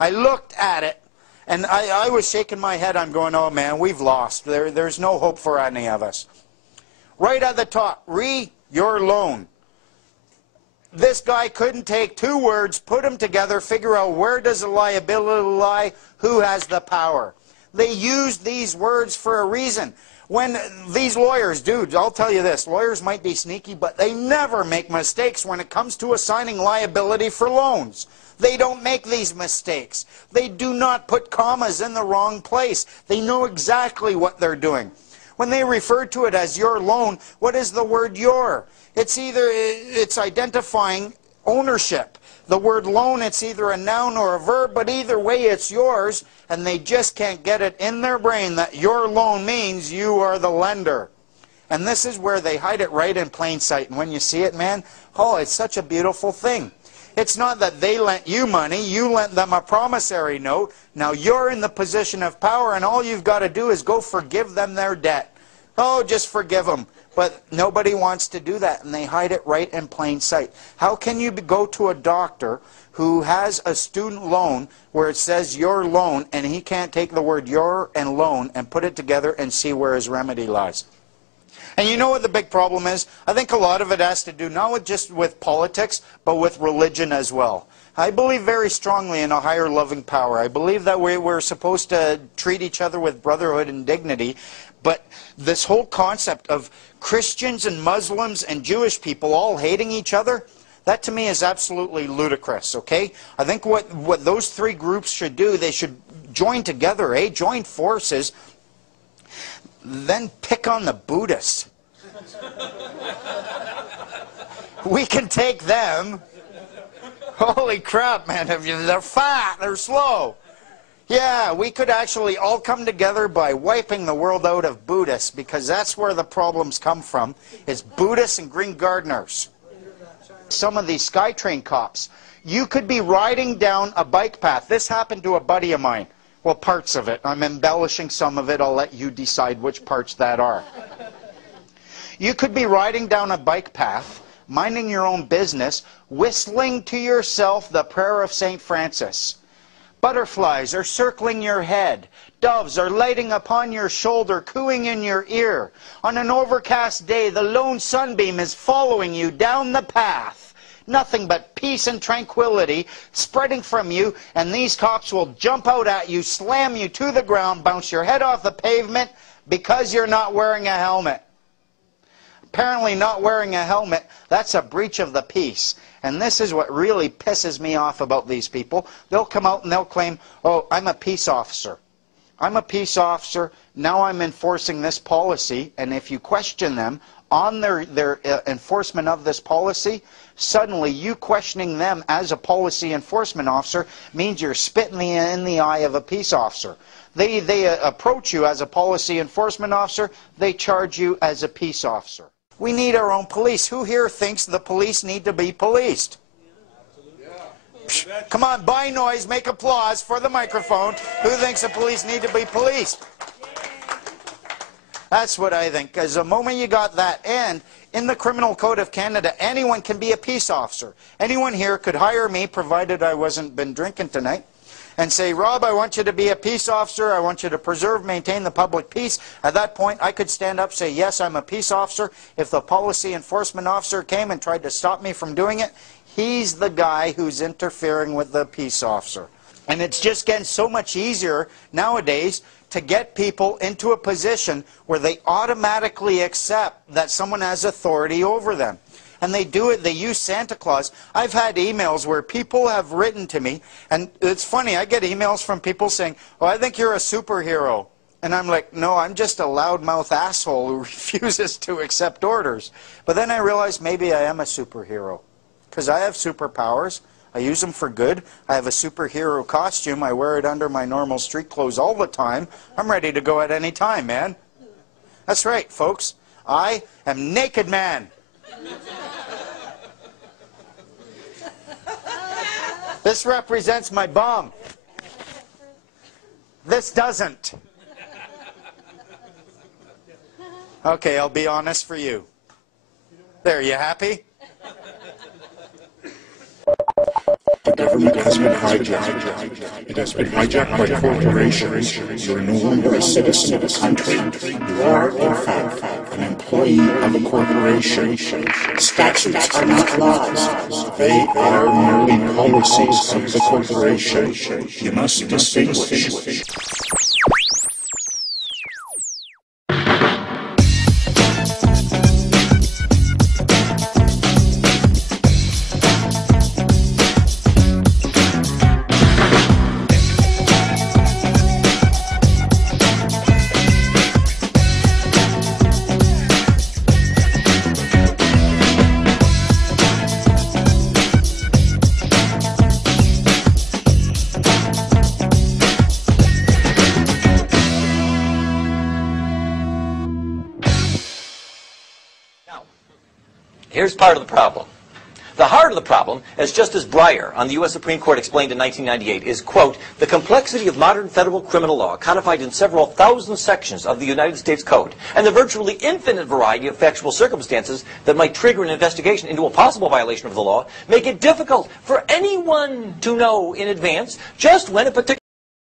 I looked at it, and I was shaking my head. I'm going, oh man, we've lost. There's no hope for any of us. Right at the top, your loan. This guy couldn't take two words, put them together, figure out where does the liability lie, who has the power. They used these words for a reason. When these lawyers, dude, I'll tell you this, lawyers might be sneaky, but they never make mistakes when it comes to assigning liability for loans. They don't make these mistakes. They do not put commas in the wrong place. They know exactly what they're doing. When they refer to it as your loan, what is the word your? It's identifying ownership. The word loan, it's either a noun or a verb, but either way it's yours, and they just can't get it in their brain that your loan means you are the lender. And this is where they hide it right in plain sight. And when you see it, man, oh, it's such a beautiful thing. It's not that they lent you money, you lent them a promissory note. Now you're in the position of power, and all you've got to do is go forgive them their debt. Oh, just forgive them. But nobody wants to do that, and they hide it right in plain sight. How can you go to a doctor who has a student loan where it says your loan, and he can't take the word your and loan and put it together and see where his remedy lies? And you know what the big problem is? I think a lot of it has to do not just with politics, but with religion as well. I believe very strongly in a higher loving power. I believe that we're supposed to treat each other with brotherhood and dignity. But this whole concept of Christians and Muslims and Jewish people all hating each other, that to me is absolutely ludicrous, okay? I think what those three groups should do, they should join together, join forces, then pick on the Buddhists. We can take them. Holy crap, man, they're fat, they're slow. Yeah, we could actually all come together by wiping the world out of Buddhists, because that's where the problems come from, is Buddhists and Green Gardeners. Some of these SkyTrain cops, you could be riding down a bike path. This happened to a buddy of mine. Well, parts of it. I'm embellishing some of it. I'll let you decide which parts that are. You could be riding down a bike path, minding your own business, whistling to yourself the prayer of St. Francis. Butterflies are circling your head. Doves are lighting upon your shoulder, cooing in your ear. On an overcast day, the lone sunbeam is following you down the path. Nothing but peace and tranquility spreading from you, and these cops will jump out at you, slam you to the ground, bounce your head off the pavement because you're not wearing a helmet. Apparently not wearing a helmet, that's a breach of the peace. And this is what really pisses me off about these people. They'll come out and they'll claim, oh, I'm a peace officer. I'm a peace officer, now I'm enforcing this policy, and if you question them on their enforcement of this policy, suddenly you questioning them as a policy enforcement officer means you're spitting in the eye of a peace officer. They approach you as a policy enforcement officer, they charge you as a peace officer. We need our own police. Who here thinks the police need to be policed? Psh, come on, by noise, make applause for the microphone. Who thinks the police need to be policed? That's what I think, because the moment you got that, and in the Criminal Code of Canada, anyone can be a peace officer. Anyone here could hire me, provided I wasn't been drinking tonight, and say, Rob, I want you to be a peace officer. I want you to preserve, maintain the public peace. At that point, I could stand up, say, yes, I'm a peace officer. If the policy enforcement officer came and tried to stop me from doing it, he's the guy who's interfering with the peace officer. And it's just getting so much easier nowadays to get people into a position where they automatically accept that someone has authority over them. And they do it, they use Santa Claus. I've had emails where people have written to me, and it's funny, I get emails from people saying, oh, I think you're a superhero. And I'm like, no, I'm just a loudmouth asshole who refuses to accept orders. But then I realized maybe I am a superhero, because I have superpowers. I use them for good. I have a superhero costume. I wear it under my normal street clothes all the time. I'm ready to go at any time, man. That's right, folks. I am Naked Man. This represents my bum. This doesn't. Okay, I'll be honest for you. There, you happy? government has been hijacked. It has been hijacked by corporations. You are no longer a citizen of the country. You are, in fact, an employee of a corporation. Statutes are not laws. They are merely policies of the corporation. You must distinguish. Here's part of the problem. The heart of the problem, as Justice Breyer on the U.S. Supreme Court explained in 1998, is, quote, the complexity of modern federal criminal law codified in several thousand sections of the United States Code, and the virtually infinite variety of factual circumstances that might trigger an investigation into a possible violation of the law, make it difficult for anyone to know in advance just when a particular